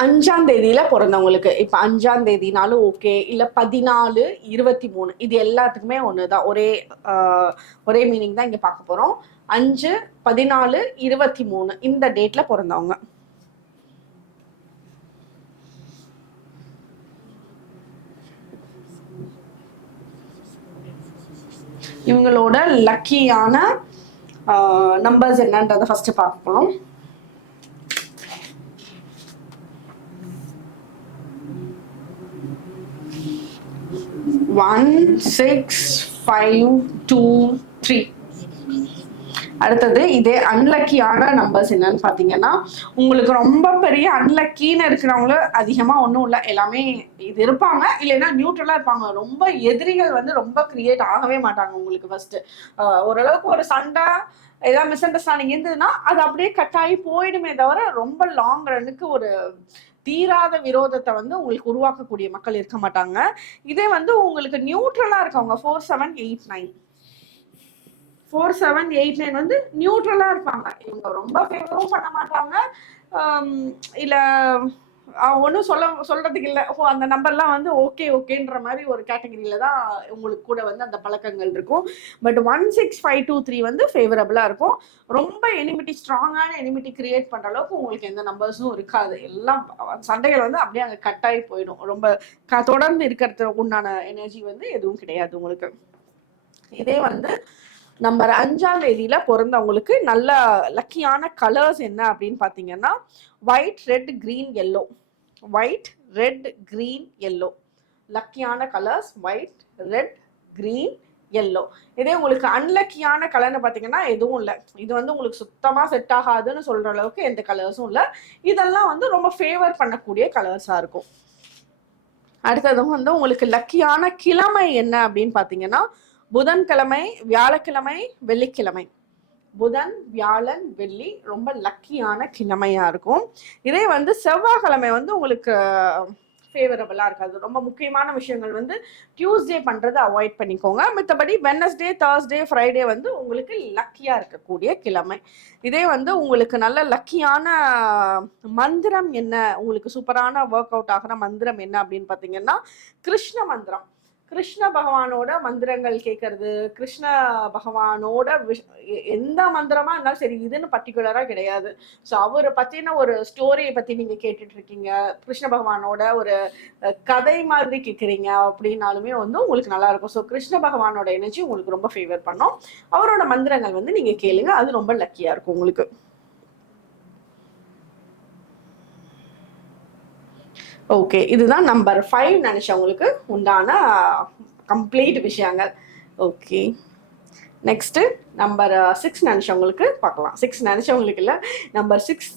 அஞ்சாம் தேதியில பிறந்தவங்களுக்கு இப்போ அஞ்சாம் தேதினாலும் ஓகே இல்லை பதினாலு இருபத்தி மூணு இது எல்லாத்துக்குமே ஒன்று தான் ஒரே ஒரே மீனிங் தான் இங்கே பார்க்க போகிறோம் அஞ்சு பதினாலு இருபத்தி மூணு இந்த டேட்ல பிறந்தவங்க. இவங்களோட லக்கியான நம்பர்ஸ் என்னன்றதை ஃபர்ஸ்ட் பார்ப்போம் one six five two three அடுத்தது இதே அன்லக்கியான நம்பர்ஸ் என்னன்னு பார்த்தீங்கன்னா உங்களுக்கு ரொம்ப பெரிய அன்லக்கின்னு இருக்கிறவங்கள அதிகமாக ஒன்றும் இல்லை. எல்லாமே இது இருப்பாங்க. இல்லைன்னா நியூட்ரலாக இருப்பாங்க. ரொம்ப எதிரிகள் வந்து ரொம்ப கிரியேட் ஆகவே மாட்டாங்க உங்களுக்கு ஃபர்ஸ்ட் ஓரளவுக்கு ஒரு சண்டை ஏதாவது மிஸ் அண்டர்ஸ்டாண்டிங் இருந்ததுன்னா அது அப்படியே கட்டாயி போயிடுமே தவிர ரொம்ப லாங் ரன்னுக்கு ஒரு தீராத விரோதத்தை வந்து உங்களுக்கு உருவாக்கக்கூடிய மக்கள் இருக்க மாட்டாங்க. இதே வந்து உங்களுக்கு நியூட்ரலா இருக்கவங்க four seven eight nine four seven eight nine வந்து நியூட்ரலாக இருப்பாங்க. இவங்க ரொம்ப ஃபேவரும் பண்ண மாட்டாங்க. இல்லை ஒன்றும் சொல்ல சொல்கிறதுக்கு இல்லை. ஓ அந்த நம்பர்லாம் வந்து ஓகே ஓகேன்ற மாதிரி ஒரு கேட்டகரியில் தான் உங்களுக்கு கூட வந்து அந்த பழக்கங்கள் இருக்கும். But one six five two three வந்து ஃபேவரபுளாக இருக்கும். ரொம்ப எனிமிட்டி ஸ்ட்ராங்கான எனிமிட்டி கிரியேட் பண்ணுற அளவுக்கு உங்களுக்கு எந்த நம்பர்ஸும் இருக்காது. எல்லாம் சண்டைகள் வந்து அப்படியே அங்கே கட் ஆகி போயிடும். ரொம்ப க தொடர்ந்து இருக்கிறது உண்டான எனர்ஜி வந்து எதுவும் கிடையாது உங்களுக்கு. இதே வந்து நம்பர் அஞ்சாம் தேதியில பிறந்தவங்களுக்கு நல்ல லக்கியான கலர்ஸ் என்ன அப்படின்னு பார்த்தீங்கன்னா white red green yellow white red green yellow லக்கியான colours white red green yellow இதே உங்களுக்கு அன்லக்கியான கலர்னு பார்த்தீங்கன்னா எதுவும் இல்லை. இது வந்து உங்களுக்கு சுத்தமாக செட் ஆகாதுன்னு சொல்கிற அளவுக்கு எந்த கலர்ஸும் இல்லை. இதெல்லாம் வந்து ரொம்ப ஃபேவர் பண்ணக்கூடிய கலர்ஸாக இருக்கும். அடுத்தது வந்து உங்களுக்கு லக்கியான கிழமை என்ன அப்படின்னு பார்த்தீங்கன்னா புதன்கிழமை வியாழக்கிழமை வெள்ளிக்கிழமை. புதன் வியாழன் வெள்ளி ரொம்ப லக்கியான கிழமையாக இருக்கும். இதே வந்து செவ்வாய்க்கிழமை வந்து உங்களுக்கு ஃபேவரபிளாக இருக்காது. ரொம்ப முக்கியமான விஷயங்கள் வந்து டியூஸ்டே பண்ணுறதை அவாய்ட் பண்ணிக்கோங்க. மற்றபடி வெனஸ்டே தேர்ஸ்டே ஃப்ரைடே வந்து உங்களுக்கு லக்கியாக இருக்கக்கூடிய கிழமை. இதே வந்து உங்களுக்கு நல்ல லக்கியான மந்திரம் என்ன? உங்களுக்கு சூப்பரான ஒர்க் அவுட் ஆகிற மந்திரம் என்ன அப்படின்னு பார்த்தீங்கன்னா கிருஷ்ண மந்திரம். கிருஷ்ண பகவானோட மந்திரங்கள் கேட்கறது கிருஷ்ண பகவானோட விஷ் எ- எந்த மந்திரமா இருந்தாலும் சரி இதுன்னு பர்டிகுலரா கிடையாது. ஸோ அவரை பத்தின ஒரு ஸ்டோரியை பத்தி நீங்க கேட்டுட்டு இருக்கீங்க கிருஷ்ண பகவானோட ஒரு கதை மாதிரி கேட்குறீங்க அப்படின்னாலுமே வந்து உங்களுக்கு நல்லா இருக்கும். ஸோ கிருஷ்ண பகவானோட எனர்ஜி உங்களுக்கு ரொம்ப ஃபேவர் பண்ணும். அவரோட மந்திரங்கள் வந்து நீங்க கேளுங்க. அது ரொம்ப லக்கியா இருக்கும் உங்களுக்கு. ஓகே இதுதான் நம்பர் ஃபைவ் நினைச்சவங்களுக்கு உண்டான கம்ப்ளீட் விஷயங்கள். ஓகே நெக்ஸ்ட்டு நம்பர் சிக்ஸ் நினச்சவங்களுக்கு பார்க்கலாம். சிக்ஸ் நினச்சவங்களுக்கு இல்லை. Number six